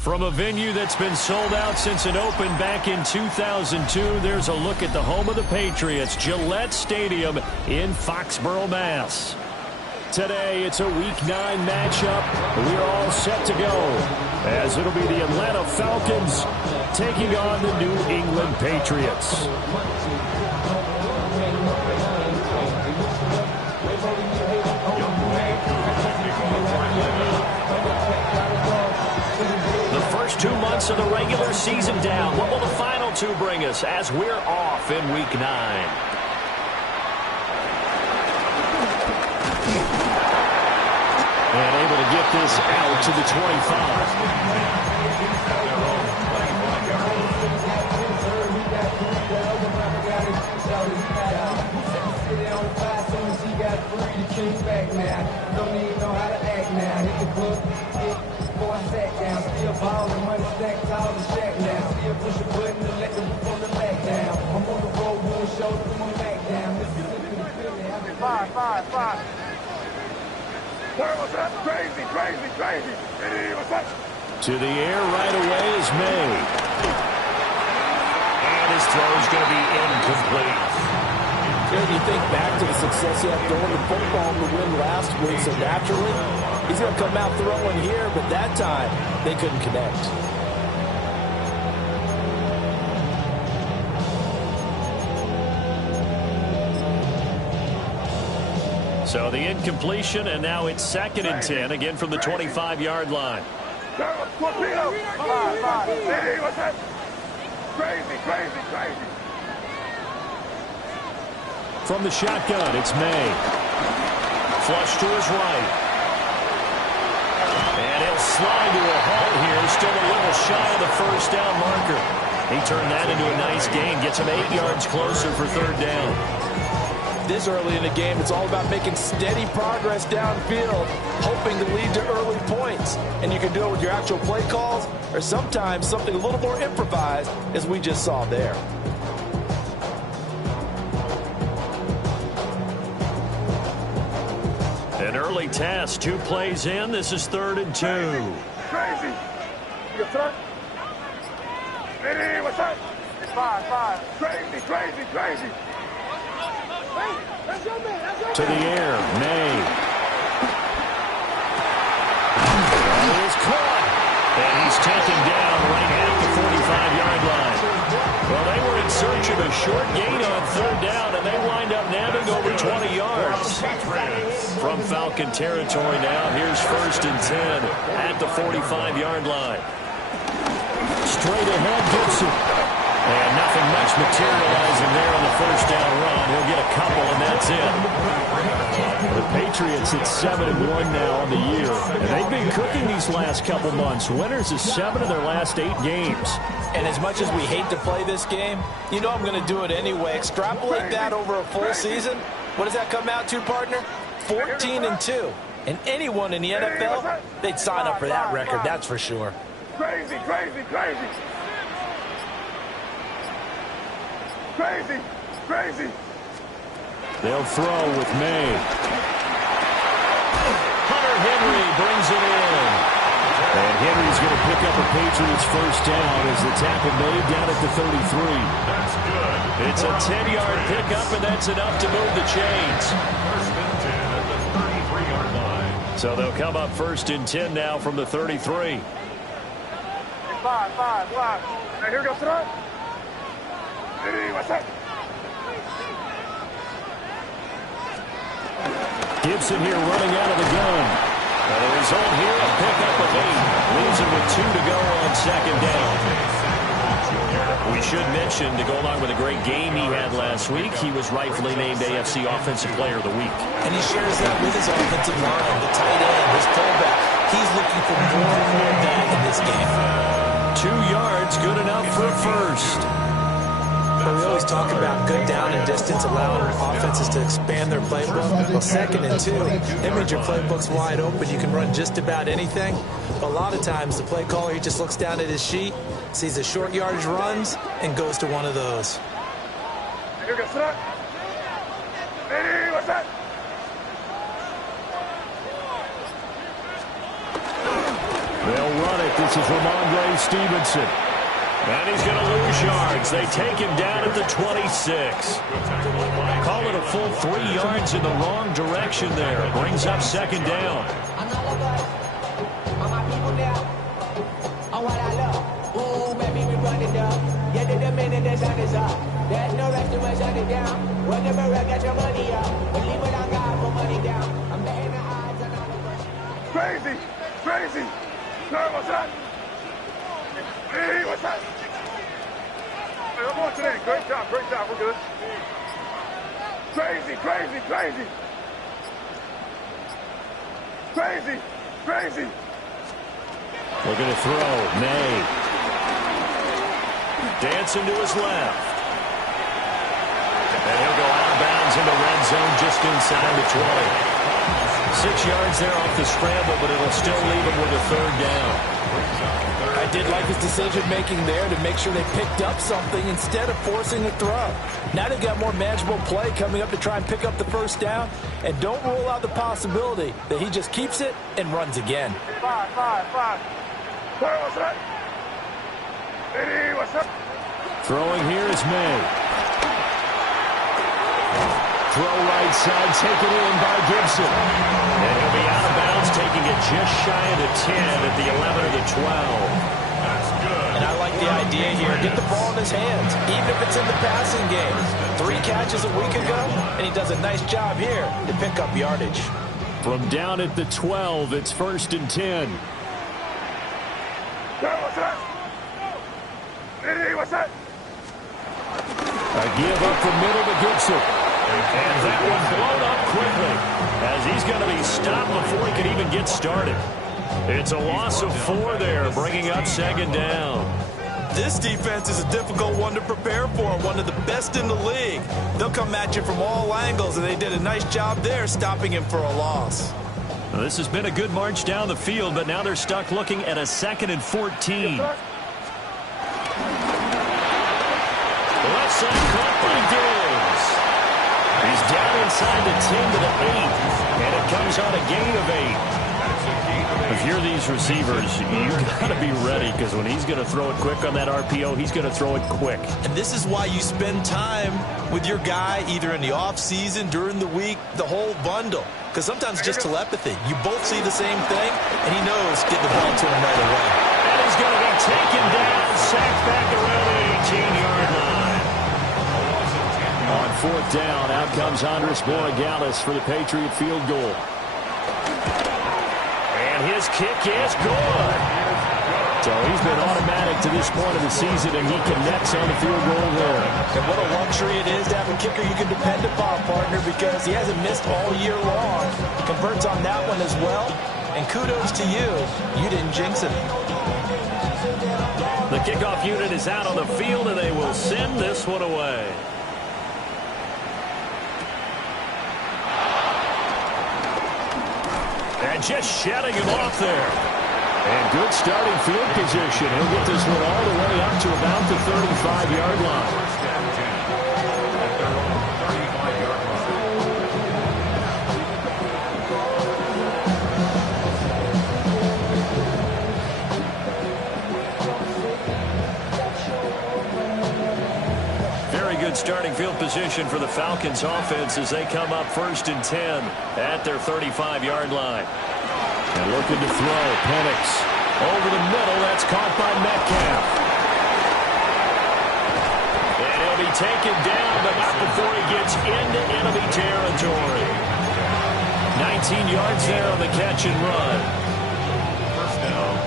From a venue that's been sold out since it opened back in 2002, there's a look at the home of the Patriots, Gillette Stadium in Foxborough, Mass. Today, it's a Week 9 matchup. We're all set to go, as it'll be the Atlanta Falcons taking on the New England Patriots. The first 2 months of the regular season down. What will the final 2 bring us as we're off in Week 9? And able to get this out to the 25. Five. Crazy. To the air right away is May. And his throw is going to be incomplete. You think back to the success he had throwing the football to win last week, so naturally, he's going to come out throwing here, but that time, they couldn't connect. So the incompletion, and now it's 2nd and 10, again from the 25-yard line. Crazy. From the shotgun, it's May. Flush to his right. And he'll slide to a halt here, still a little shy of the first down marker. He turned that into a nice gain, gets him 8 yards closer for 3rd down. This early in the game, it's all about making steady progress downfield, hoping to lead to early points. And you can do it with your actual play calls, or sometimes something a little more improvised, as we just saw there. An early test, 2 plays in. This is 3rd and 2. Crazy. You throw. What's up? Five. Crazy. To the air, May. Ball is caught. And he's taken down right at the 45-yard line. Well, they were in search of a short gain on 3rd down, and they wind up nabbing over 20 yards. From Falcon territory now, here's 1st and 10 at the 45-yard line. Straight ahead, Gibson. And nothing much materializing there on the 1st down run. He'll get a couple, and that's it. The Patriots at 7-1 now on the year. And they've been cooking these last couple months. Winners of 7 of their last 8 games. And as much as we hate to play this game, you know I'm going to do it anyway. Extrapolate that over a full season. What does that come out to, partner? 14-2. And anyone in the NFL, they'd sign up for that record, that's for sure. Crazy. They'll throw with May. Hunter Henry brings it in. And Henry's going to pick up a Patriots 1st down as the tackle made down at the 33. That's good. It's a 10-yard pickup, and that's enough to move the chains. 1st and 10 at the 33-yard line. So they'll come up 1st and 10 now from the 33. Five. Now here goes throw. What's up? Gibson here running out of the gun. And the result here, a pickup of 8. Leaves him with 2 to go on 2nd down. We should mention, to go along with a great game he had last week, he was rightfully named AFC Offensive Player of the Week. And he shares that with his offensive line, the tight end, his fullback. He's looking for more and more back in this game. 2 yards, good enough for a 1st. But we always talk about good down and distance, allowing offenses to expand their playbook. Well, 2nd and 2, that means your playbook's wide open. You can run just about anything. But a lot of times, the play caller, he just looks down at his sheet, sees the short yardage runs, and goes to one of those. What's that? They'll run it this This is Ramondre Stevenson. And he's going to lose yards. They take him down at the 26. Call it a full 3 yards in the wrong direction there. Brings up second down. There's no rest to shut it down. Whenever I get your money up, believe it on God, put money down. I'm betting the odds on all the worst. Crazy, crazy. Sorry, what's that? Hey, what's that? Hey, I'm on today. Great job, we're good. Crazy, crazy, crazy. Crazy, crazy. Looking to throw. May. Dancing to his left. And he'll go out of bounds in the red zone just inside the 20. 6 yards there off the scramble, but it'll still leave him with a third down. I did like his decision-making there to make sure they picked up something instead of forcing a throw. Now they've got more manageable play coming up to try and pick up the first down, and don't rule out the possibility that he just keeps it and runs again. Five. Sorry, what's that? Hey, what's up? Throwing here is May. Throw right side, taken in by Gibson. And he'll be out of bounds, taking it just shy of the 10 at the 11 of the 12. That's good. And I like the idea here. Get the ball in his hands, even if it's in the passing game. 3 catches a week ago, and he does a nice job here to pick up yardage. From down at the 12, it's 1st and 10. Sorry, what's that? Hey, what's that? A give up the middle to Gibson. And that one blown up quickly as he's going to be stopped before he can even get started. It's a loss of 4 there, bringing up second down. This defense is a difficult one to prepare for, one of the best in the league. They'll come at you from all angles, and they did a nice job there stopping him for a loss. Well, this has been a good march down the field, but now they're stuck looking at a 2nd and 14. Left side caught by Diggs. He's down inside the 10 to the 8, and it comes on a gain of 8. If you're these receivers, you got to be ready, because when he's going to throw it quick on that RPO, he's going to throw it quick. And this is why you spend time with your guy either in the offseason, during the week, the whole bundle. Because sometimes just telepathy. You both see the same thing, and he knows get the ball to him right away. And he's going to be taken down, sacked back around the 18-yard line. On 4th down, out comes Andres Borregales for the Patriot field goal. And his kick is good. So he's been automatic to this point of the season, and he connects on the field goal there. And what a luxury it is to have a kicker you can depend upon, partner, because he hasn't missed all year long. He converts on that one as well. And kudos to you. You didn't jinx it. The kickoff unit is out on the field, and they will send this one away. And just shutting him off there. And good starting field position. He'll get this one all the way up to about the 35-yard line. Very good starting field position for the Falcons offense as they come up 1st and 10 at their 35-yard line. And looking to throw, Penix over the middle. That's caught by Metcalf. And he'll be taken down, but not before he gets into enemy territory. 19 yards there on the catch and run. First down.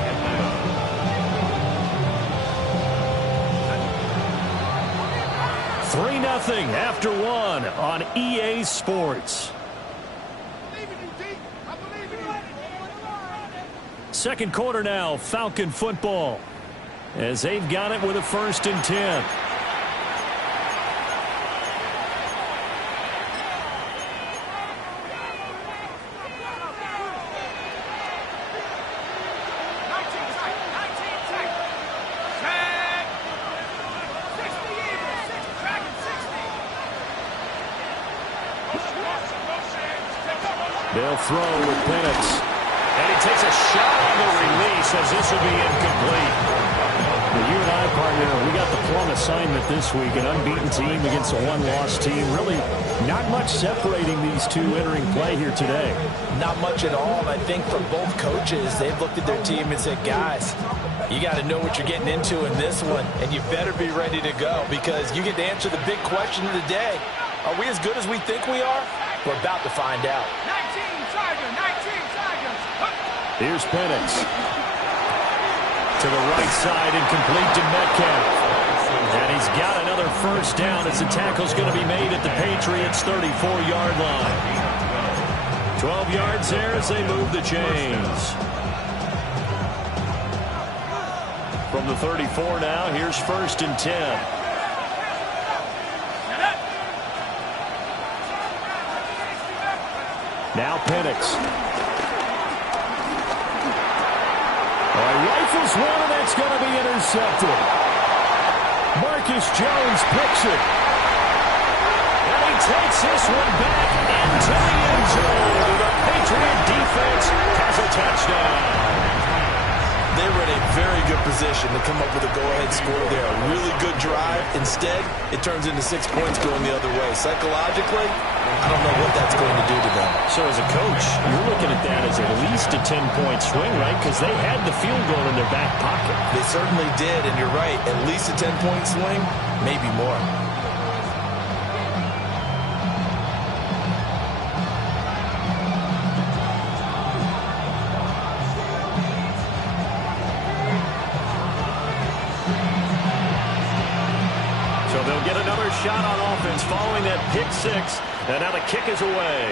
3-0 after 1 on EA Sports. Second quarter now, Falcon football, as they've got it with a 1st and 10. They'll throw with Penix. And he takes a shot on the release as this will be incomplete. You and I, partner, we got the plum assignment this week. An unbeaten team against a one-loss team. Really not much separating these two entering play here today. Not much at all. I think for both coaches, they've looked at their team and said, guys, you got to know what you're getting into in this one, and you better be ready to go because you get to answer the big question of the day. Are we as good as we think we are? We're about to find out. 19 Tigers. Here's Penix. To the right side and complete to Metcalf. And he's got another first down as the tackle's going to be made at the Patriots' 34-yard line. 12 yards there as they move the chains. From the 34 now, here's 1st and 10. Now Penix. Rifles one, and that's going to be intercepted. Marcus Jones picks it. And he takes this one back into the end zone. The Patriot defense has a touchdown. They were in a very good position to come up with a go-ahead score there. A really good drive. Instead, it turns into 6 points going the other way. Psychologically, I don't know what that's going to do to them. So as a coach, you're looking at that as at least a 10-point swing, right? Because they had the field goal in their back pocket. They certainly did, and you're right. At least a 10-point swing, maybe more. Shot on offense following that pick six, and now the kick is away.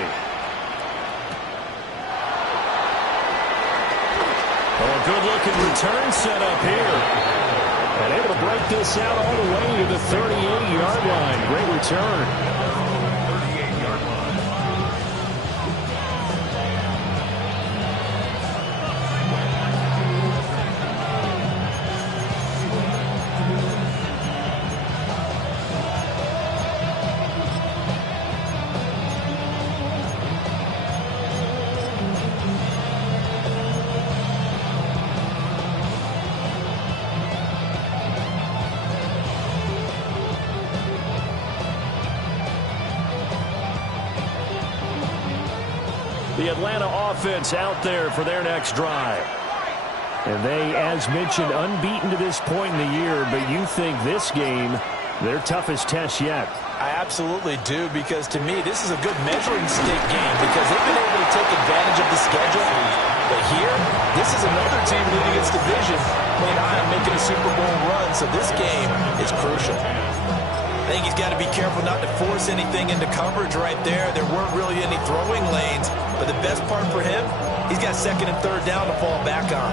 Oh, a good-looking return set up here. And able to break this out all the way to the 38-yard line. Great return. 38-yard line. The Atlanta offense out there for their next drive. And they, as mentioned, unbeaten to this point in the year, but you think this game, their toughest test yet. I absolutely do, because to me, this is a good measuring stick game because they've been able to take advantage of the schedule. But here, this is another team leading its division, playing high on making a Super Bowl run, so this game is crucial. I think he's got to be careful not to force anything into coverage right there. There weren't really any throwing lanes, but the best part for him, he's got 2nd and 3rd down to fall back on.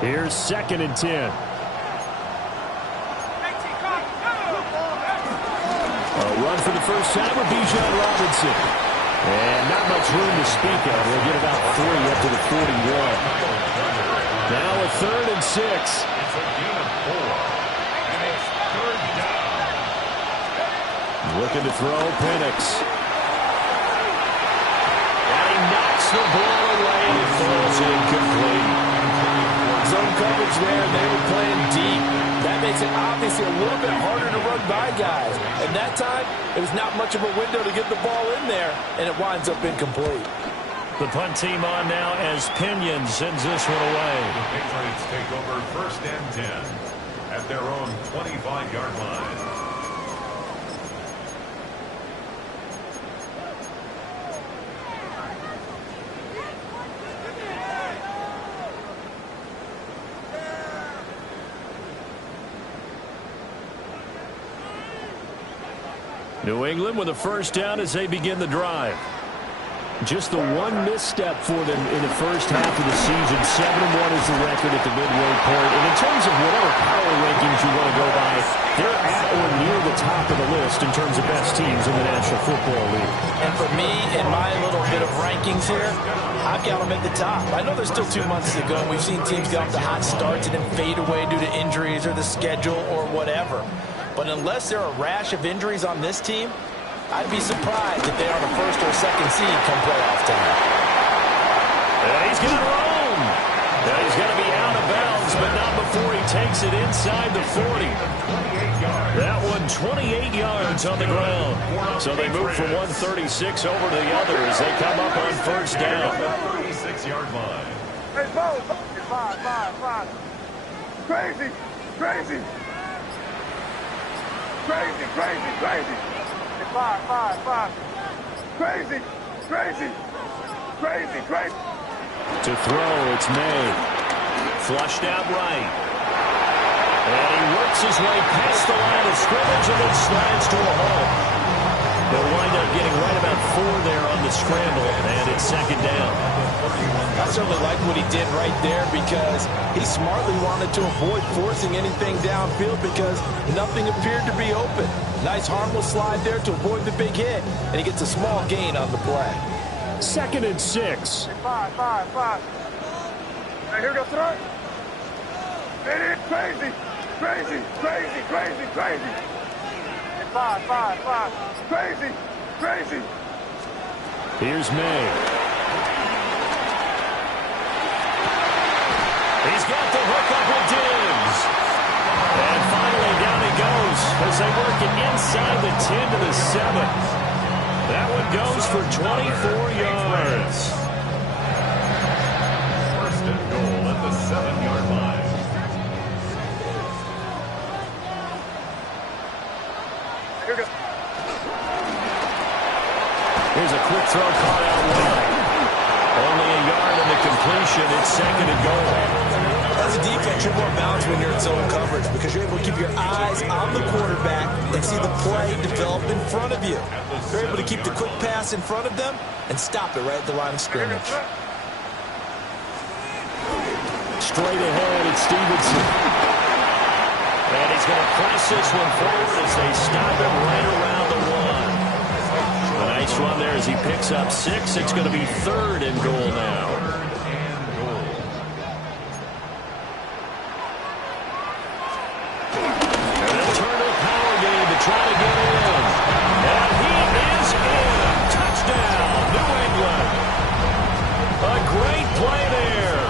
Here's 2nd and 10. A run for the first time with Bijan Robinson. And not much room to speak of. We'll get about 3 up to the 41. Now a 3rd and 6. It's a gain of 4. And it's 3rd down. Looking to throw, Penix. And he knocks the ball away and it falls incomplete. Zone coverage there, they were playing deep. That makes it obviously a little bit harder to run by guys. And that time, it was not much of a window to get the ball in there, and it winds up incomplete. The punt team on now as Pinion sends this one away. The Patriots take over 1st and 10 at their own 25-yard line. New England with a first down as they begin the drive. Just the one misstep for them in the first half of the season. 7-1 is the record at the midway point. And in terms of whatever power rankings you want to go by, they're at or near the top of the list in terms of best teams in the National Football League. And for me, in my little bit of rankings here, I've got them at the top. I know there's still 2 months to go, and we've seen teams get off to hot starts and then fade away due to injuries or the schedule or whatever. But unless there are a rash of injuries on this team, I'd be surprised if they are the first or second seed come playoff time. He's going to roam. He's going to be out of bounds, but not before he takes it inside the 40. That one 28 yards on the ground. So they move from 136 over to the other as they come up on first down. 36-yard line. Hey, Bo, five. Crazy. Five. Crazy. To throw, it's May. Flushed out right. And he works his way past the line of scrimmage and then slides to a halt. They'll wind up getting right about 4 there on the scramble, and it's second down. I certainly like what he did right there because he smartly wanted to avoid forcing anything downfield because nothing appeared to be open. Nice harmless slide there to avoid the big hit, and he gets a small gain on the play. 2nd and 6. Five. Hey, here we go, throw. It is crazy. Hey, five. Crazy. Here's May. He's got the hook up with Diggs. And finally down he goes as they work it inside the 10 to the 7. That one goes for 24 yards. First and goal at the 7-yard line. Here we go. Here's a quick throw caught out wide. Only a yard in the completion. It's 2nd and goal. As a defense, you're more balanced when you're in zone coverage because you're able to keep your eyes on the quarterback and see the play develop in front of you. You're able to keep the quick pass in front of them and stop it right at the line of scrimmage. Straight ahead, it's Stevenson. And he's going to press this one forward as they stop him right around the 1. A nice run there as he picks up 6. It's going to be 3rd and goal now. And a turn of power game to try to get in. And he is in. Touchdown, New England. A great play there.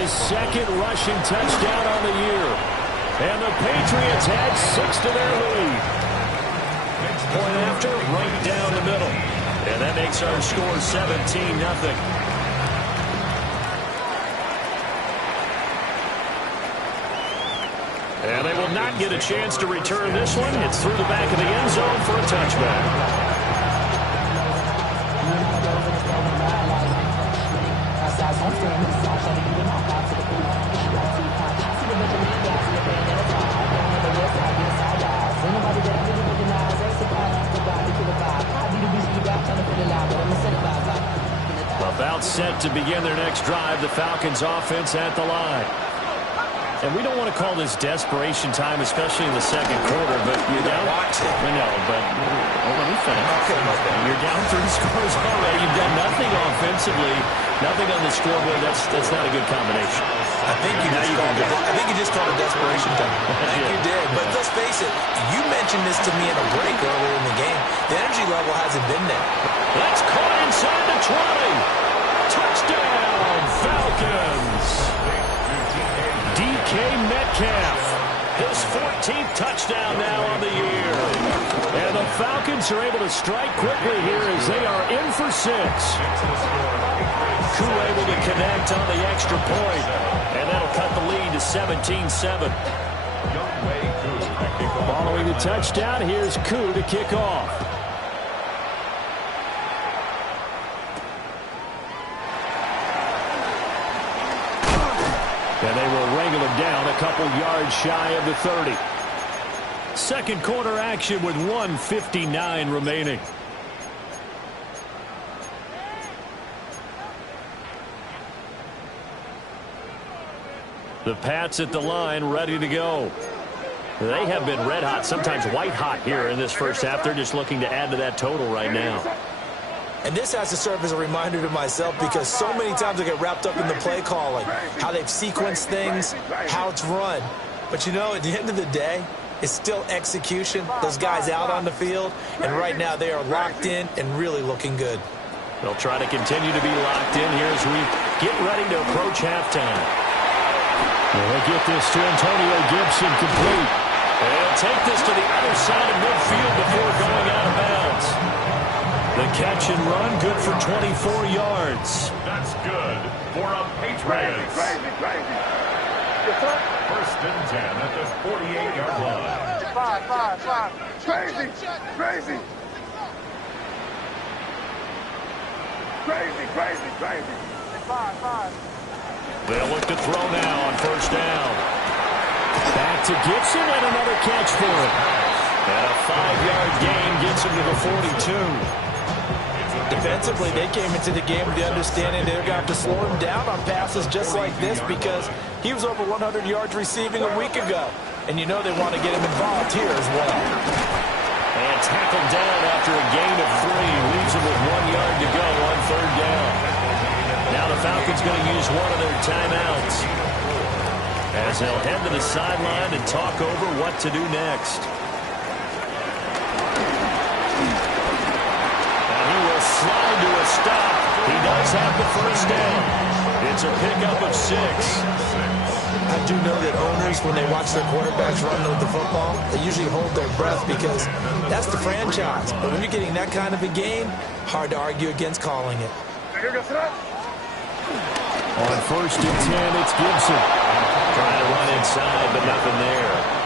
His 2nd rushing touchdown on the year. And the Patriots add 6 to their lead. Point after, right down the middle. And that makes our score 17-0. And they will not get a chance to return this one. It's through the back of the end zone for a touchback. About set to begin their next drive, the Falcons offense at the line. And we don't want to call this desperation time, especially in the second quarter, but you're down. I know, but let me finish. Okay, you're down 3 scores already. You've done nothing offensively, nothing on the scoreboard. That's not a good combination. I think you just called it desperation time. I think you did. But let's face it, you mentioned this to me in a break earlier in the game. The energy level hasn't been there. That's caught inside the 20. Touchdown, Falcons. DK Metcalf, his 14th touchdown now on the year. And the Falcons are able to strike quickly here as they are in for 6. Koo able to connect on the extra point, and that'll cut the lead to 17-7. Following the touchdown, here's Koo to kick off. And they will wrangle him down a couple yards shy of the 30. Second quarter action with 1:59 remaining. The Pats at the line, ready to go. They have been red hot, sometimes white hot here in this first half. They're just looking to add to that total right now. And this has to serve as a reminder to myself because so many times I get wrapped up in the play calling, how they've sequenced things, how it's run. But, you know, at the end of the day, it's still execution. Those guys out on the field, and right now they are locked in and really looking good. They'll try to continue to be locked in here as we get ready to approach halftime. They'll get this to Antonio Gibson complete. They'll take this to the other side of midfield before going out of bounds. The catch and run, good for 24 yards. That's good for a Patriots. First and 10 at the 48-yard line. Five. Crazy. Five. They'll look to throw now on first down. Back to Gibson and another catch for him. And a 5-yard gain gets him to the 42. Defensively, they came into the game with the understanding they're going to have to slow him down on passes just like this because he was over 100 yards receiving a week ago. And you know they want to get him involved here as well. And tackled down after a gain of 3. Leaves him with 1 yard to go on third down. Now the Falcons going to use one of their timeouts as they'll head to the sideline and talk over what to do next. Slide to a stop. He does have the first down. It's a pickup of 6. I do know that owners, when they watch their quarterbacks run with the football, they usually hold their breath because that's the franchise. But when you're getting that kind of a game, hard to argue against calling it. On first and 10, it's Gibson. Trying to run inside, but nothing there.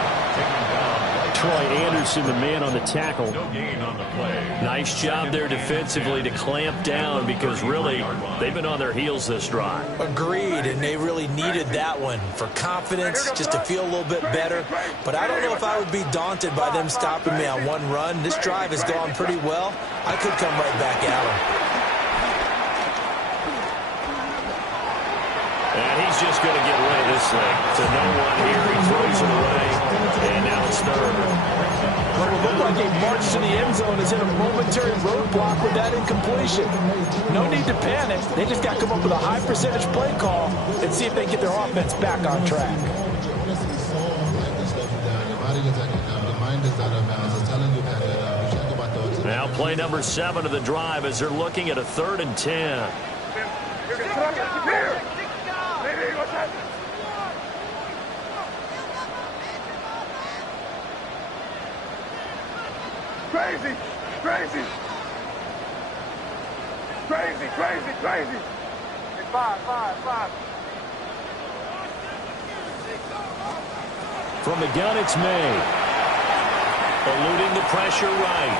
Troy Anderson, the man on the tackle. No gain on the play. Nice job there defensively to clamp down because really they've been on their heels this drive. Agreed, and they really needed that one for confidence, just to feel a little bit better. But I don't know if I would be daunted by them stopping me on one run. This drive has gone pretty well. I could come right back at them. And he's just going to get rid of this thing. To no one here, he throws it away, and now it's third. Well, it looked like a march to the end zone is in a momentary roadblock with that incompletion. No need to panic. They just got to come up with a high percentage play call and see if they can get their offense back on track. Now play number 7 of the drive as they're looking at a 3rd and 10. Crazy. Five. From the gun, it's May. Eluding the pressure right.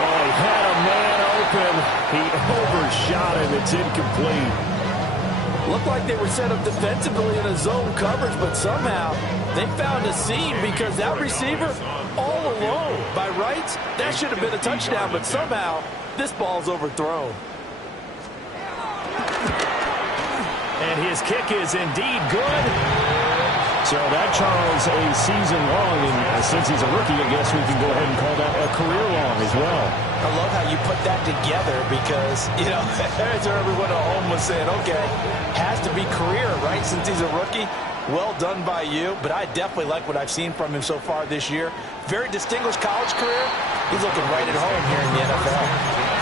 Oh, he had a man open. He overshot him. It's incomplete. Looked like they were set up defensively in a zone coverage, but somehow they found a seam because that receiver all alone. By rights, that should have been a touchdown, but somehow this ball's overthrown. And his kick is indeed good. So that, Charles, a season long, and since he's a rookie, I guess we can go ahead and call that a career long as well. I love how you put that together because, you know, as everyone at home was saying, okay, has to be career, right, since he's a rookie. Well done by you, but I definitely like what I've seen from him so far this year. Very distinguished college career. He's looking right at home here in the NFL.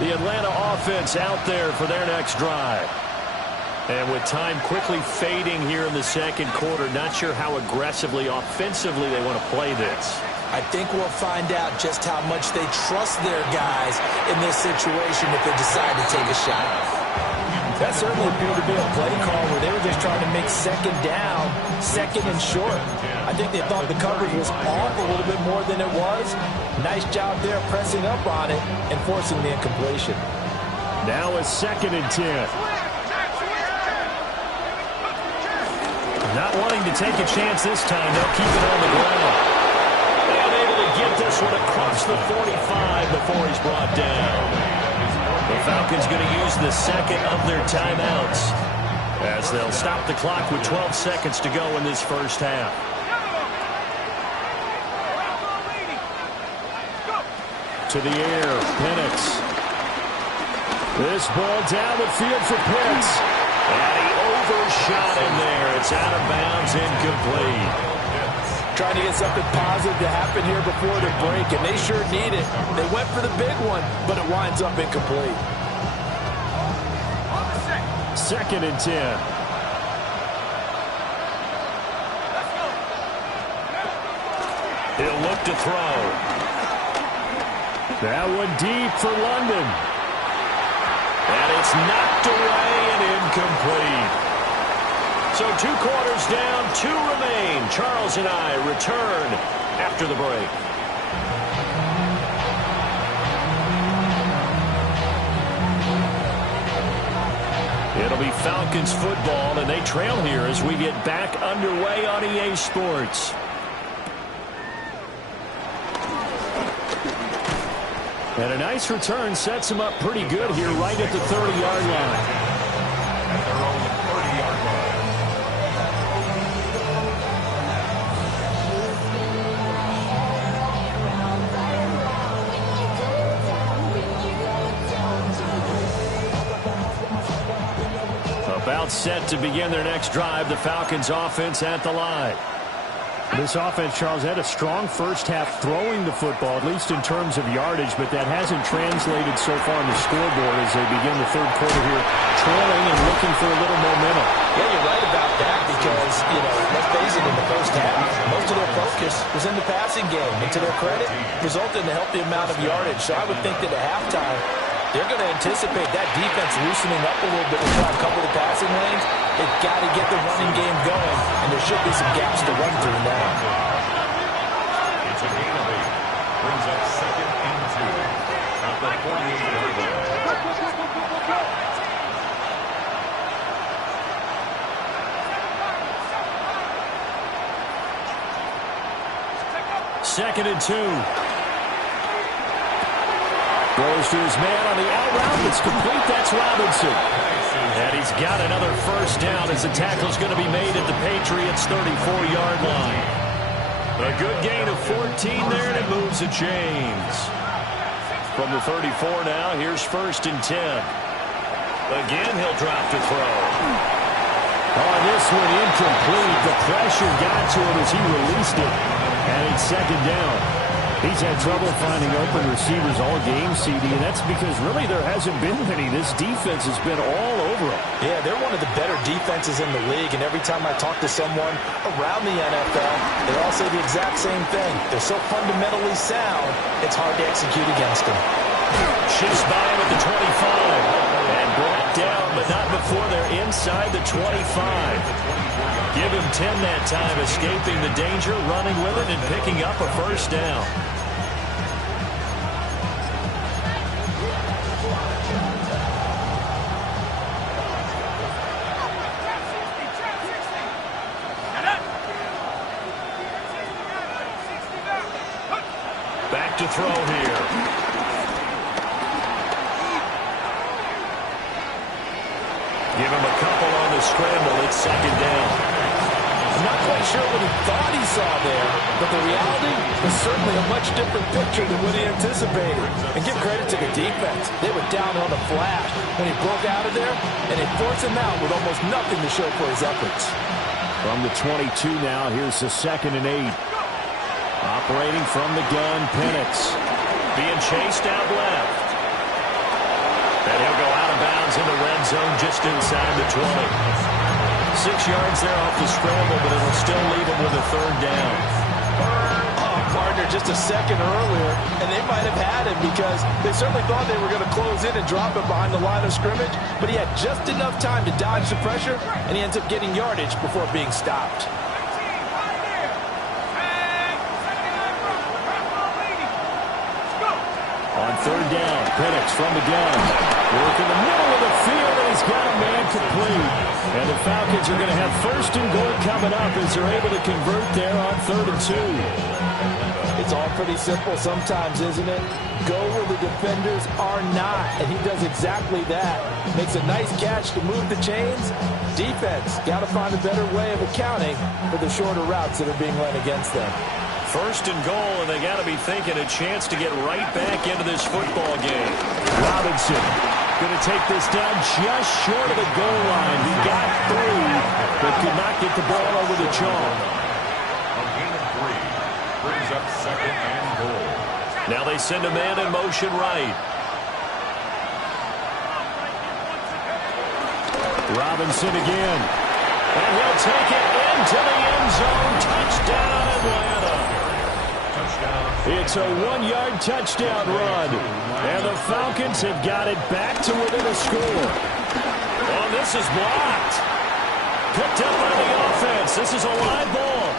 The Atlanta offense out there for their next drive. And with time quickly fading here in the second quarter, not sure how aggressively, offensively they want to play this. I think we'll find out just how much they trust their guys in this situation if they decide to take a shot. That certainly appeared to be a play call where they were just trying to make second down, second and short. I think they thought the coverage was off a little bit more than it was. Nice job there pressing up on it and forcing the incompletion. Now a 2nd and 10. Not wanting to take a chance this time. They'll keep it on the ground. And able to get this one across the 45 before he's brought down. The Falcons going to use the second of their timeouts as they'll stop the clock with 12 seconds to go in this first half. To the air, Penix. This ball down the field for Pitts. And he overshot him there. It's out of bounds, incomplete. Trying to get something positive to happen here before the break, and they sure need it. They went for the big one, but it winds up incomplete. 2nd and 10. He'll look to throw. That one deep for London. And it's knocked away and incomplete. So 2 quarters down, 2 remain. Charles and I return after the break. It'll be Falcons football, and they trail here as we get back underway on EA Sports. And a nice return sets him up pretty good here right at the 30-yard line. At their own 30-yard line. About set to begin their next drive, the Falcons offense at the line. This offense, Charles, had a strong first half throwing the football, at least in terms of yardage, but that hasn't translated so far on the scoreboard as they begin the third quarter here, trailing and looking for a little momentum. Yeah, you're right about that because, let's face it, in the first half, most of their focus was in the passing game. And to their credit, resulted in a healthy amount of yardage. So I would think that at halftime, they're going to anticipate that defense loosening up a little bit to try and cover the passing lanes. They've got to get the running game going, and there should be some gaps to run through now. It's a gain of 8. Brings up 2nd and 2. At the 48-yard line. 2nd and 2. Goes to his man on the out route. It's complete. That's Robinson. And he's got another first down as the tackle's going to be made at the Patriots' 34-yard line. A good gain of 14 there, and it moves the chains. From the 34 now, here's 1st and 10. Again, he'll drop to throw. Oh, this one incomplete. The pressure got to him as he released it. And it's 2nd down. He's had trouble finding open receivers all game, CD, and that's because really there hasn't been many. This defense has been all over him. Yeah, they're one of the better defenses in the league, and every time I talk to someone around the NFL, they all say the exact same thing. They're so fundamentally sound, it's hard to execute against them. Shifts by him at the 25, and brought down, but not before they're inside the 25. Give him 10 that time, escaping the danger, running with it, and picking up a first down. Back to throw here. Give him a couple on the scramble. It's 2nd down. I'm not quite sure what he thought he saw there, but the reality was certainly a much different picture than what he anticipated. And give credit to the defense. They were down on the flash when he broke out of there, and they forced him out with almost nothing to show for his efforts. From the 22 now, here's the 2nd and 8. Operating from the gun, Penix. Being chased out left. And he'll go out of bounds in the red zone just inside the 20. 6 yards there off the scramble, but it'll still leave him with a 3rd down. Oh, partner, just a second earlier, and they might have had him because they certainly thought they were going to close in and drop him behind the line of scrimmage, but he had just enough time to dodge the pressure, and he ends up getting yardage before being stopped. third down. Penix from the gun. Work in the middle of the field, and he's got a man complete. And the Falcons are going to have first and goal coming up as they're able to convert there on 3rd and 2. It's all pretty simple sometimes, isn't it? Go where the defenders are not, and he does exactly that. Makes a nice catch to move the chains. Defense got to find a better way of accounting for the shorter routes that are being run against them. First and goal, and they got to be thinking a chance to get right back into this football game. Robinson going to take this down just short of the goal line. He got through, but could not get the ball over the chalk. A gain of 3 brings up 2nd and goal. Now they send a man in motion right. Robinson again. And he'll take it into the end zone. Touchdown, Atlanta. It's a 1-yard touchdown run. And the Falcons have got it back to within a score. Oh, this is blocked. Picked up by the offense. This is a live ball.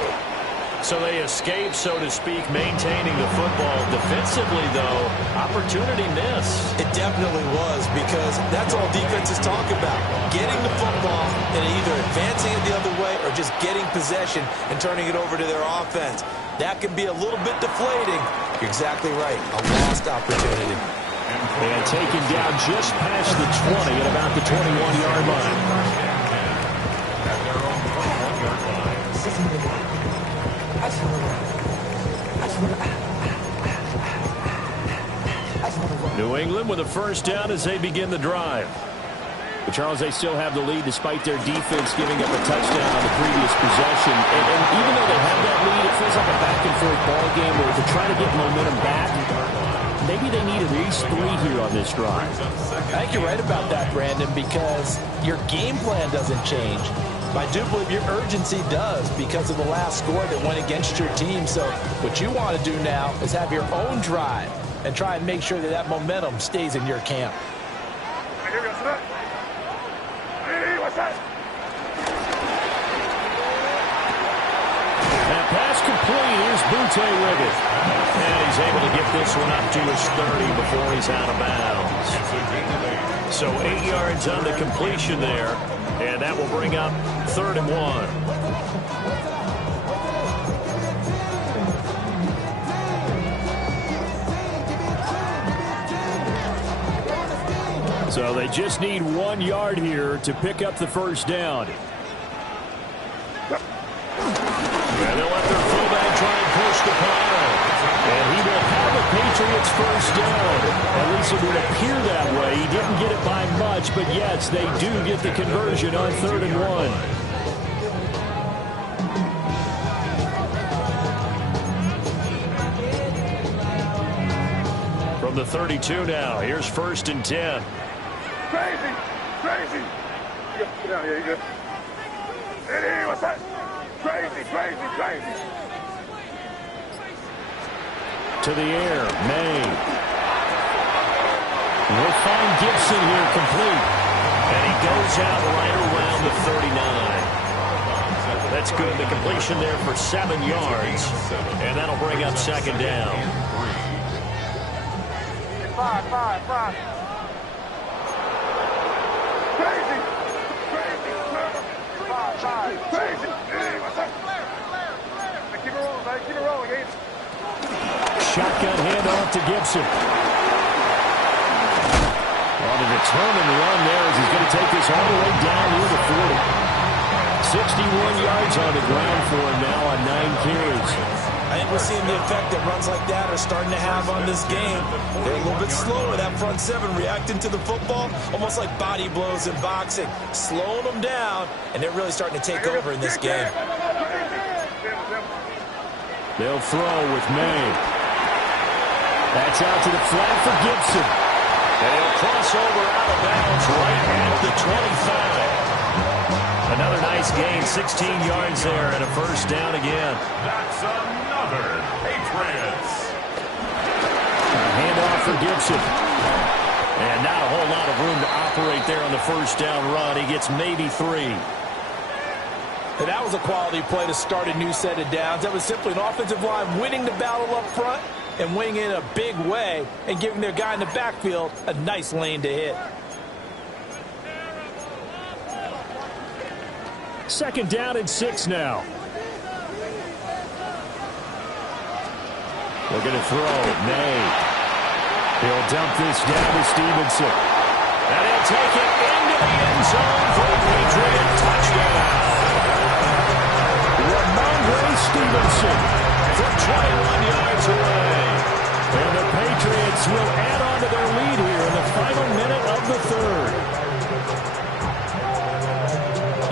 So they escape, so to speak, maintaining the football. Defensively, though, opportunity miss. It definitely was, because that's all defenses talk about. Getting the football and either advancing it the other way or just getting possession and turning it over to their offense. That can be a little bit deflating. You're exactly right. A lost opportunity. And taken down just past the 20 at about the 21-yard line. At their own 21-yard line. New England with a first down as they begin the drive. But Charles, they still have the lead despite their defense giving up a touchdown on the previous possession. And even though they have that lead, it feels like a back-and-forth ball game where to try to get momentum back, maybe they need at least 3 here on this drive. I think you're right about that, Brandon, because your game plan doesn't change. I do believe your urgency does because of the last score that went against your team. So what you want to do now is have your own drive and try and make sure that that momentum stays in your camp. That pass complete. Here's Butte with it. And he's able to get this one up to his 30 before he's out of bounds. So 8 yards on the completion there. And that will bring up 3rd and 1. So they just need 1 yard here to pick up the first down. And they'll let their fullback try and push the pile. And he will have the Patriots first down. At least it would appear that way. He didn't get it by much, but yes, they do get the conversion on 3rd and 1. From the 32 now, here's 1st and 10. Crazy! Crazy! Get down here, you good? Hey, what's that? Crazy, crazy, crazy. To the air, May. We'll find Gibson here complete. And he goes out right around the 39. That's good. The completion there for 7 yards. And that'll bring up 2nd down. 5. Crazy! Crazy! 5. Crazy! Hey, what's that? Hey, keep it rolling, man. Keep it rolling, Gabe. Shotgun handoff to Gibson. On a determined run there as he's going to take this all the way down near the 40. 61 yards on the ground for him now on 9 carries. I think we're seeing the effect that runs like that are starting to have on this game. They're a little bit slower, that front 7, reacting to the football, almost like body blows in boxing, slowing them down, and they're really starting to take over in this game. They'll throw with May. That's out to the flat for Gibson. And he'll cross over out of bounds right at the 25. Another nice gain, 16 yards there, and a first down again. That's another Patriots. Handoff for Gibson. And not a whole lot of room to operate there on the first down run. He gets maybe 3. And that was a quality play to start a new set of downs. That was simply an offensive line winning the battle up front and winning it in a big way and giving their guy in the backfield a nice lane to hit. Second down and 6 now. Looking to throw. May. He'll dump this down to Stevenson. And he'll take it into the end zone for a Patriot touchdown. Ramondre Stevenson from 21 yards away. And the Patriots will add on to their lead here in the final minute of the third.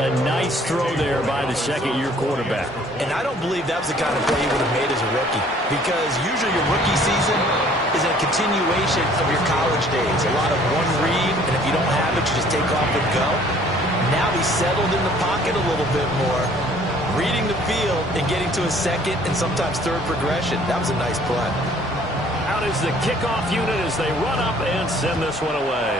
A nice throw there by the second-year quarterback. And I don't believe that was the kind of play he would have made as a rookie, because usually your rookie season is a continuation of your college days. A lot of one read, and if you don't have it, you just take off and go. Now he's settled in the pocket a little bit more, reading the field and getting to a second and sometimes third progression. That was a nice play. Out is the kickoff unit as they run up and send this one away.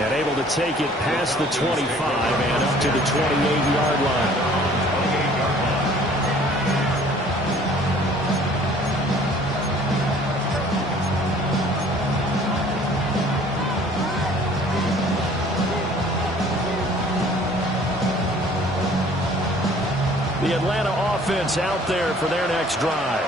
And able to take it past the 25 and up to the 28-yard line. The Atlanta offense out there for their next drive.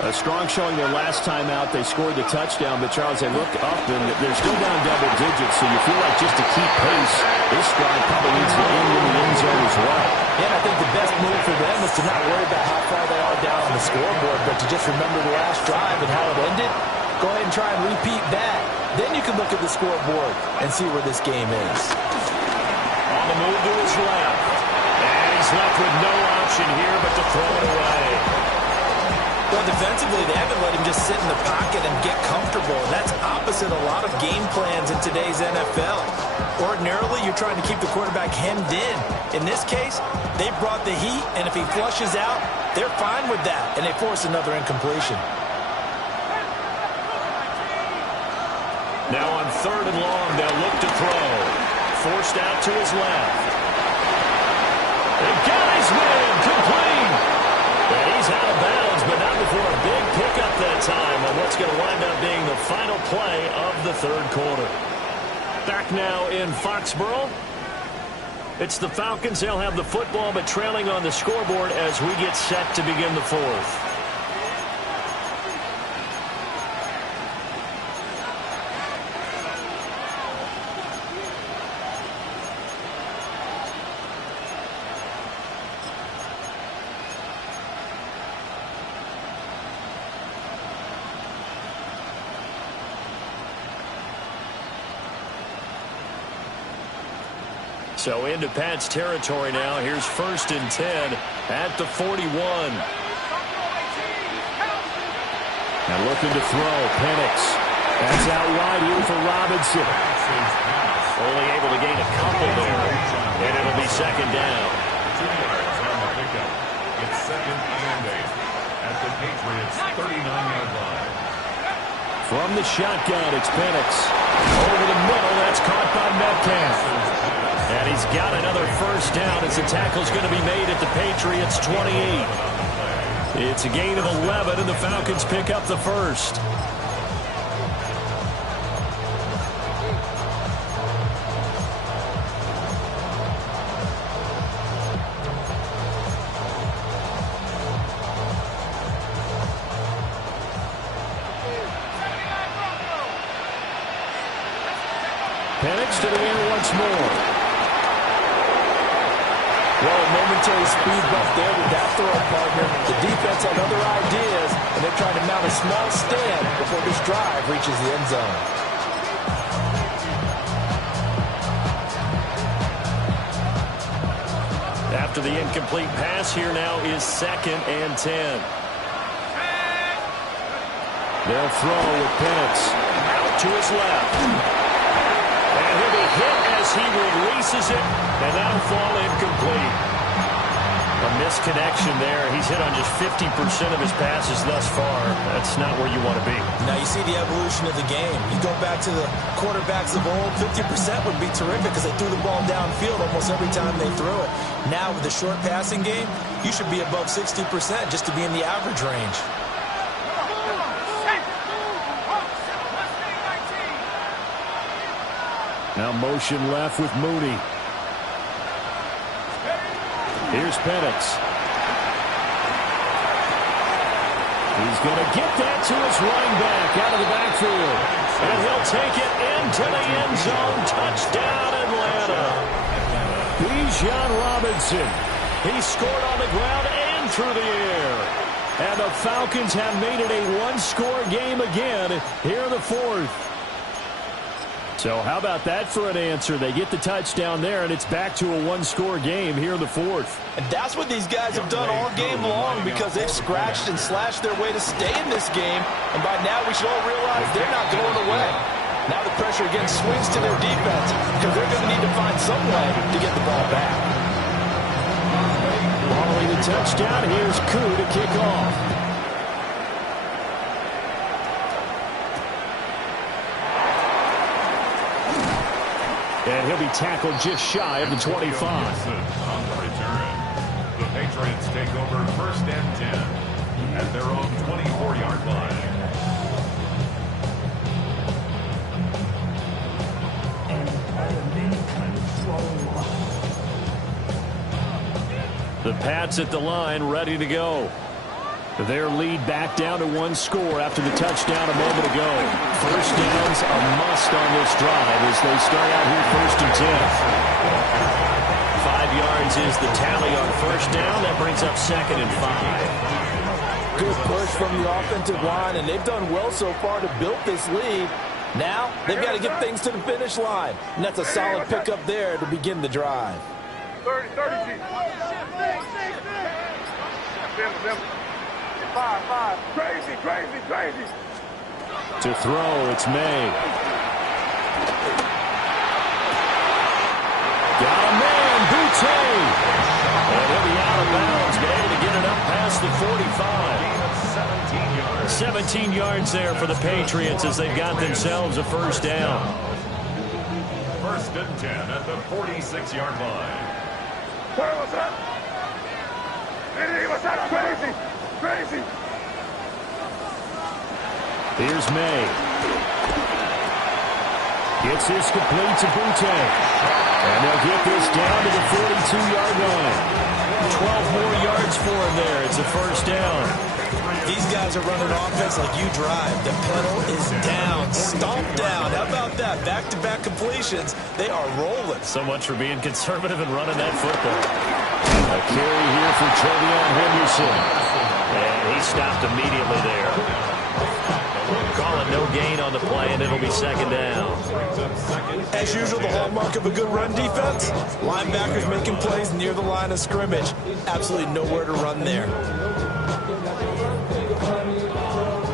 A strong showing their last time out. They scored the touchdown, but Charles, they look up and they're still down double digits, so you feel like just to keep pace, this drive probably needs to end in the end zone as well. And I think the best move for them is to not worry about how far they are down on the scoreboard, but to just remember the last drive and how it ended. Go ahead and try and repeat that. Then you can look at the scoreboard and see where this game is. On the move to his left. And he's left with no option here but to throw it away. Well, defensively, they haven't let him just sit in the pocket and get comfortable. And that's opposite a lot of game plans in today's NFL. Ordinarily, you're trying to keep the quarterback hemmed in. In this case, they brought the heat, and if he flushes out, they're fine with that, and they force another incompletion. Now on third and long, they'll look to throw. Forced out to his left. They've got his man complete. And he's out of bounds, but not before a big pickup that time on what's going to wind up being the final play of the third quarter. Back now in Foxborough. It's the Falcons. They'll have the football, but trailing on the scoreboard as we get set to begin the fourth. So into Pat's territory now. Here's 1st and 10 at the 41. And looking to throw, Penix. That's out wide here for Robinson. Only able to gain a couple there. And it'll be second down. 2 yards on the pickup. It's 2nd and 8 at the Patriots' 39-yard line. From the shotgun, it's Penix. Over the middle, that's caught by Metcalf. And he's got another first down as the tackle's going to be made at the Patriots' 28. It's a gain of 11, and the Falcons pick up the first. Penix to the air once more. Well, a momentary speed bump there with that throw, partner. The defense had other ideas, and they're trying to mount a small stand before this drive reaches the end zone. After the incomplete pass, here now is 2nd and 10. They'll throw with Penix. Out to his left. And he'll be hit as he releases it, and that'll fall incomplete. A misconnection there. He's hit on just 50% of his passes thus far. That's not where you want to be. Now you see the evolution of the game. You go back to the quarterbacks of old, 50% would be terrific because they threw the ball downfield almost every time they threw it. Now with the short passing game, you should be above 60% just to be in the average range. Now motion left with Mooney. Here's Penix. He's going to get that to his running back out of the backfield. And he'll take it into the end zone. Touchdown, Atlanta. Bijan Robinson. He scored on the ground and through the air. And the Falcons have made it a one-score game again here in the fourth. So how about that for an answer? They get the touchdown there, and it's back to a one-score game here in the fourth. And that's what these guys have done all game long because they've scratched and slashed their way to stay in this game. And by now we should all realize they're not going away. Now the pressure again swings to their defense because they're going to need to find some way to get the ball back. Following the touchdown, here's Koo to kick off. And he'll be tackled just shy of the 25. On the return, the Patriots take over first and 10 at their own 24-yard line. The Pats at the line, ready to go. Their lead back down to one score after the touchdown a moment ago. First down's a must on this drive as they start out here first and 10. 5 yards is the tally on first down. That brings up second and 5. Good push from the offensive line, and they've done well so far to build this lead. Now they've got to get things to the finish line, and that's a solid pickup there to begin the drive. 30, Five. Crazy. To throw, it's May. Got a man, Boutte. And he'll be out of bounds, but able to get it up past the 45. 17 yards there for the Patriots as they've got themselves a first down. First and 10 at the 46-yard line. What's that? What's that? Crazy. Here's May. Gets this complete to Boutte. And they'll get this down to the 42-yard line. 12 more yards for him there. It's a first down. These guys are running offense like you drive. The pedal is down, stomped down. How about that? Back-to-back completions. They are rolling. So much for being conservative and running that football. A carry here for Trevion Henderson. And he stopped immediately there. Calling no gain on the play, and it'll be second down. As usual, the hallmark of a good run defense, linebackers making plays near the line of scrimmage. Absolutely nowhere to run there.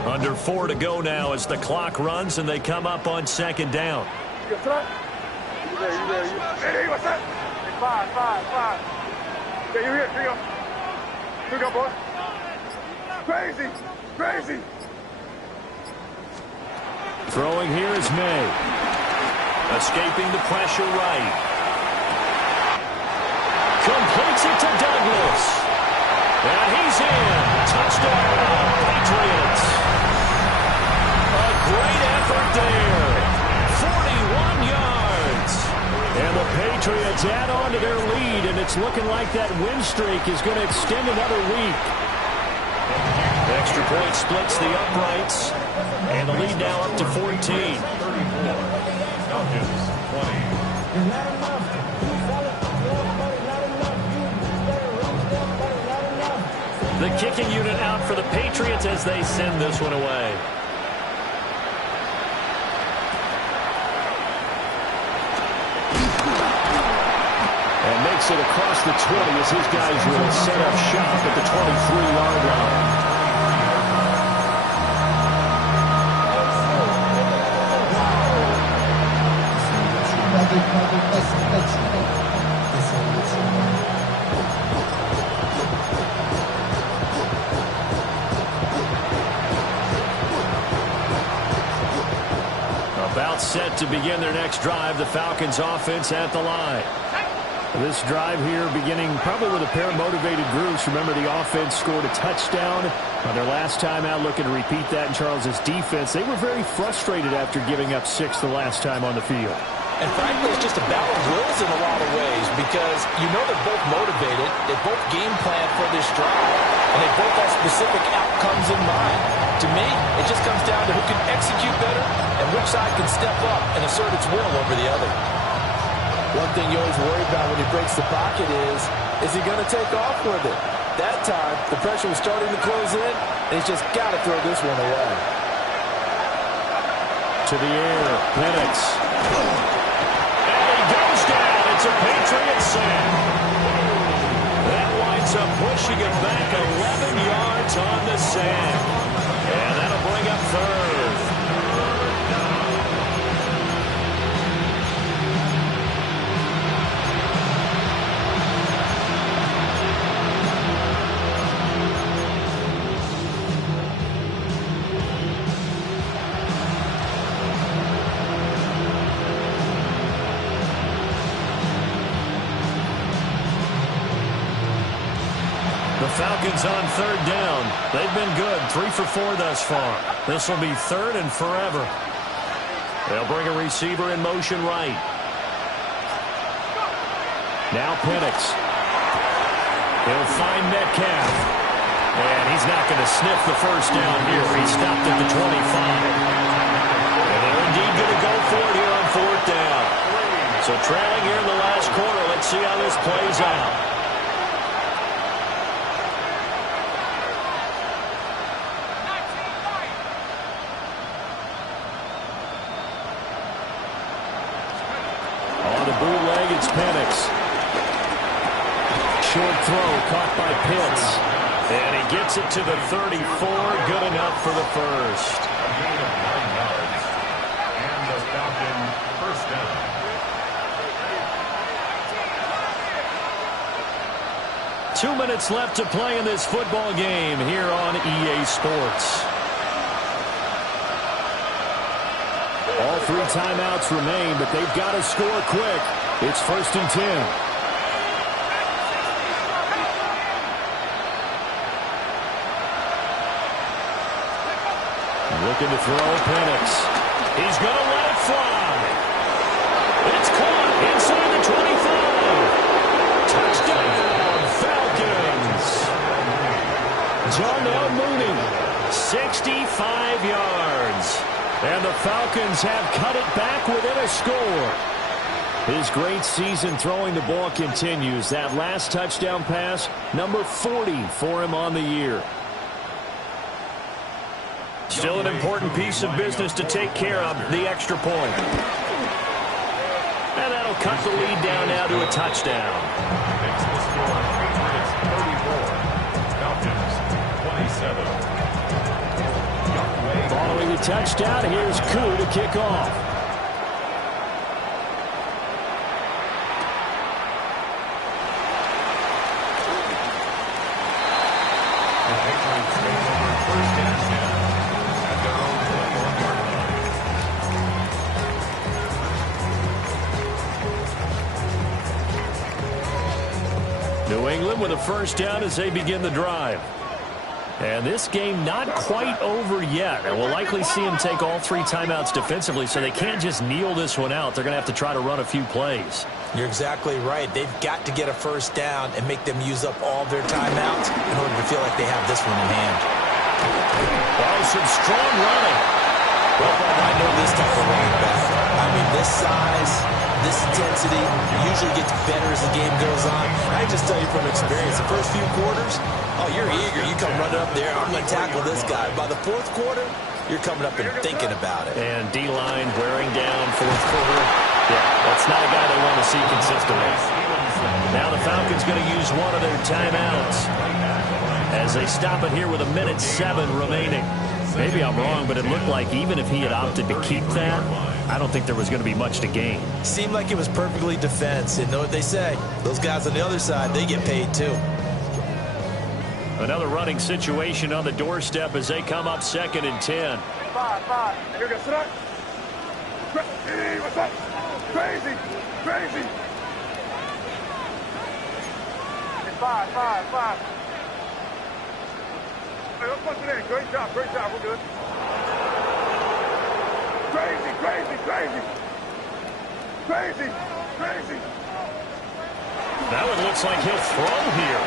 Under 4 to go now as the clock runs, and they come up on second down. You there. Hey, what's that? Five. Yeah, you here. Here you go, boy. Crazy. Throwing here is May. Escaping the pressure right. Completes it to Douglas. And he's in. Touchdown, Patriots. A great effort there. 41 yards. And the Patriots add on to their lead, and it's looking like that win streak is going to extend another week. Extra point splits the uprights, and the lead now up to 14. Falcons 20. The kicking unit out for the Patriots as they send this one away. And makes it across the 20 as his guys will set up shop at the 23-yard line. timeout set to begin their next drive. The Falcons offense at the line. This drive here beginning probably with a pair of motivated groups. Remember, the offense scored a touchdown on their last time out, looking to repeat that in Charles's defense. They were very frustrated after giving up 6 the last time on the field. And frankly, it's just a battle of wills in a lot of ways because you know they're both motivated. They both game plan for this drive, and they both have specific outcomes in mind. To me, it just comes down to who can execute better and which side can step up and assert its will over the other. One thing you always worry about when he breaks the pocket is he going to take off with it? That time, the pressure was starting to close in, and he's just got to throw this one away. To the air, Penix. And he goes down. It's a Patriot sack. That winds up pushing him back 11 yards on the sack. And that'll bring up third. Falcons on third down. They've been good. 3 for 4 thus far. This will be third and forever. They'll bring a receiver in motion right. Now Penix. He'll find Metcalf. And he's not going to sniff the first down here. He stopped at the 25. And they're indeed going to go for it here on fourth down. So trailing here in the last quarter. Let's see how this plays out. It's Penix. Short throw caught by Pitts. And he gets it to the 34. Good enough for the first. A gain of 9 yards. And the Falcon first down. Two minutes left to play in this football game here on EA Sports. All 3 timeouts remain, but they've got to score quick. It's 1st and 10. Looking to throw Penix. He's going to let it fly. It's caught inside the 25. Touchdown, Falcons. Darnell Mooney, 65 yards. And the Falcons have cut it back within a score. His great season throwing the ball continues. That last touchdown pass, number 40 for him on the year. Still an important piece of business to take care of, the extra point. And that'll cut the lead down now to a touchdown. Makes the score Patriots 34, Falcons 27. Following the touchdown, here's Koo to kick off. New England with a first down as they begin the drive. And this game not quite over yet. And we'll likely see them take all 3 timeouts defensively, so they can't just kneel this one out. They're going to have to try to run a few plays. You're exactly right. They've got to get a first down and make them use up all their timeouts in order to feel like they have this one in hand. Oh, some strong running. Well, I know this type of running back. I mean, this size, this intensity usually gets better as the game goes on. I just tell you from experience, the first few quarters, oh, you're eager. You come running up there. I'm going to tackle this guy. By the fourth quarter, you're coming up and thinking about it. And D-line wearing down fourth quarter. Yeah, that's not a guy they want to see consistently. Now the Falcons going to use one of their timeouts as they stop it here with 1:07 remaining. Maybe I'm wrong, but it looked like even if he had opted to keep that, I don't think there was going to be much to gain. Seemed like it was perfectly defense. And know what they say? Those guys on the other side, they get paid too. Another running situation on the doorstep as they come up 2nd and 10. Hey, what's up? Crazy. Hey, five. Hey, let's punch it in. Great job. We're good. Crazy. That one looks like he'll throw here.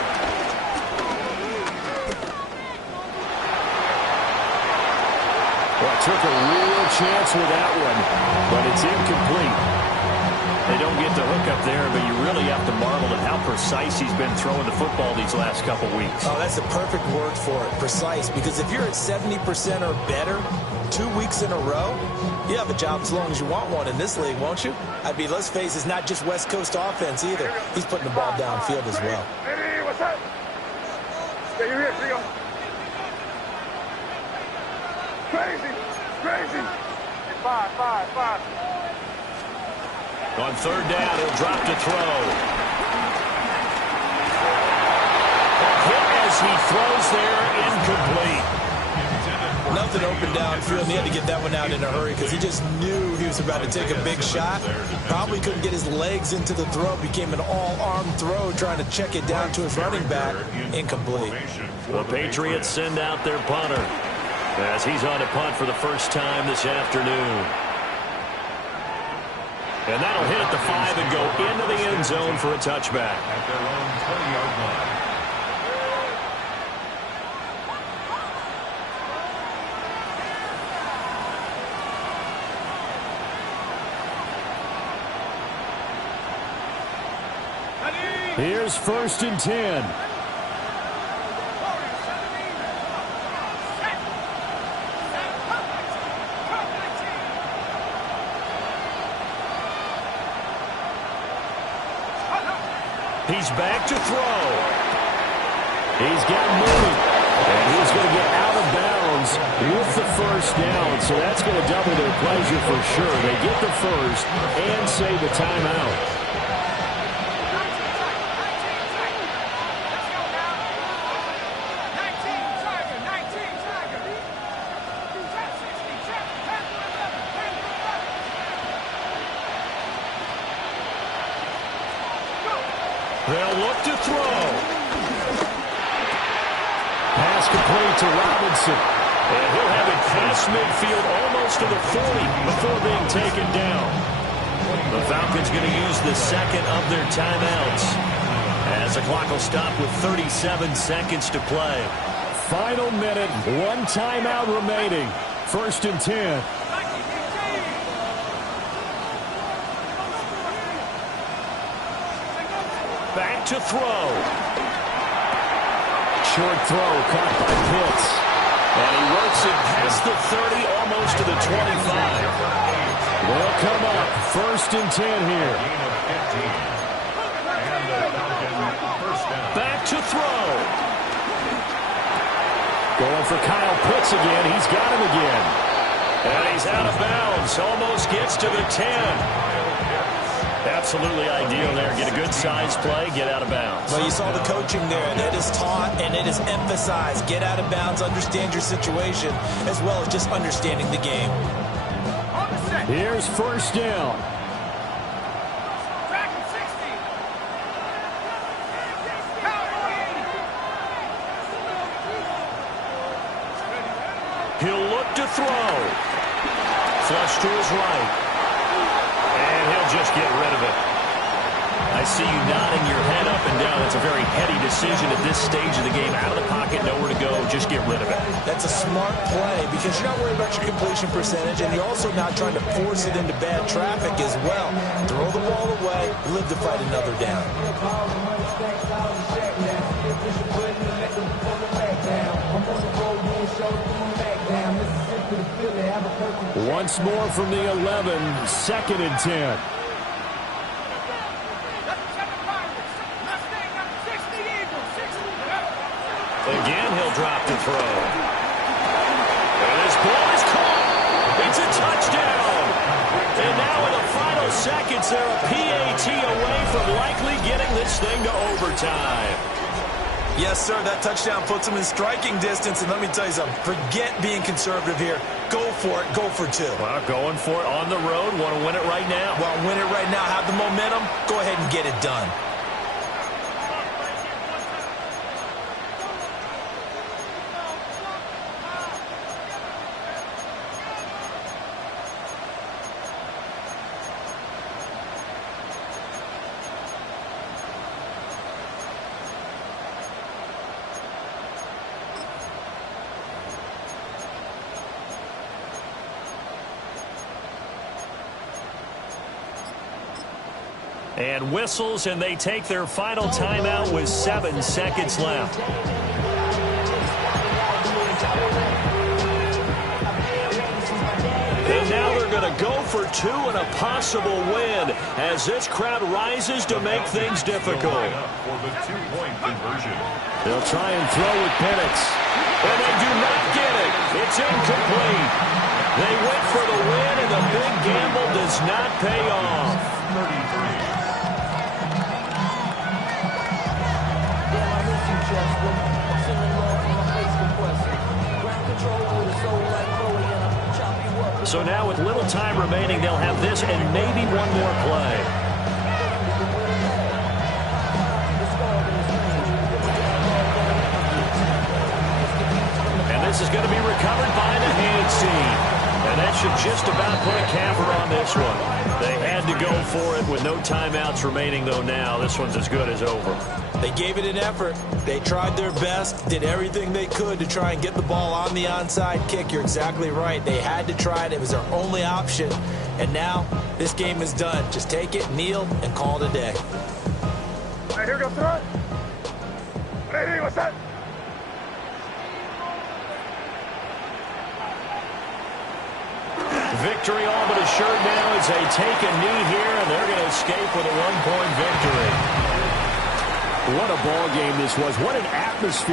Well, took a real chance with that one, but it's incomplete. They don't get the hook up there, but you really have to marvel at how precise he's been throwing the football these last couple weeks. Oh, that's the perfect word for it, precise, because if you're at 70% or better 2 weeks in a row, you have a job as long as you want one in this league, won't you? I mean, let's face it, it's not just West Coast offense either. He's putting the ball downfield as well. Hey, what's up? Yeah, you're here, Trio. Crazy. Hey, five. On third down, he'll drop to throw. Hit as he throws there, incomplete. Nothing open downfield. He had to get that one out in a hurry because he just knew he was about to take a big shot. Probably couldn't get his legs into the throw. Became an all-arm throw trying to check it down to his running back. Incomplete. The Patriots send out their punter as he's on a punt for the first time this afternoon. And that'll hit at the 5 and go into the end zone for a touchback. At their own 20-yard line. Here's 1st and 10. He's back to throw. He's got moving. And he's going to get out of bounds with the first down. So that's going to double their pleasure for sure. They get the first and save a timeout. They'll look to throw. Pass complete to Robinson. And he'll have it past midfield almost to the 40 before being taken down. The Falcons going to use the second of their timeouts as the clock will stop with 37 seconds to play. Final minute, 1 timeout remaining. 1st and 10. Back to throw. Short throw caught by Pitts. And he works it past the 30, almost to the 25. They'll come up 1st and 10 here. Back to throw. Going for Kyle Pitts again. He's got him again. And he's out of bounds. Almost gets to the 10. Absolutely ideal there. Get a good size play, get out of bounds. Well, you saw the coaching there, and it is taught and it is emphasized. Get out of bounds, understand your situation, as well as just understanding the game. Here's 1st down. He'll look to throw. Flush to his right. And he'll just get rid of it. I see you nodding your head up and down. It's a very heady decision at this stage of the game. Out of the pocket, nowhere to go. Just get rid of it. That's a smart play because you're not worried about your completion percentage, and you're also not trying to force it into bad traffic as well. Throw the ball away, live to fight another down. Once more from the 11, 2nd and 10. Again, he'll drop to throw. And this ball is caught. It's a touchdown. And now in the final seconds, they're a PAT away from likely getting this thing to overtime. Yes, sir. That touchdown puts them in striking distance. And let me tell you something. Forget being conservative here. Go for it. Go for two. Well, going for it on the road. Want to win it right now. Well, win it right now. Have the momentum. Go ahead and get it done. And whistles, and they take their final timeout with 7 seconds left. And now they're going to go for 2 and a possible win as this crowd rises to make things difficult. For the 2-point conversion. They'll try and throw with Penix. And they do not get it. It's incomplete. They went for the win, and the big gamble does not pay off. 33. So now with little time remaining, they'll have this and maybe one more play. And this is going to be recovered by the hands team. And that should just about put a capper on this one. They had to go for it with no timeouts remaining, though now. This one's as good as over. They gave it an effort. They tried their best, did everything they could to try and get the ball on the onside kick. You're exactly right. They had to try it. It was their only option. And now this game is done. Just take it, kneel, and call it a day. Hey, here goes tonight. Hey, what's that? Victory all but assured now as they take a knee here, and they're going to escape with a 1-point victory. What a ball game this was. What an atmosphere.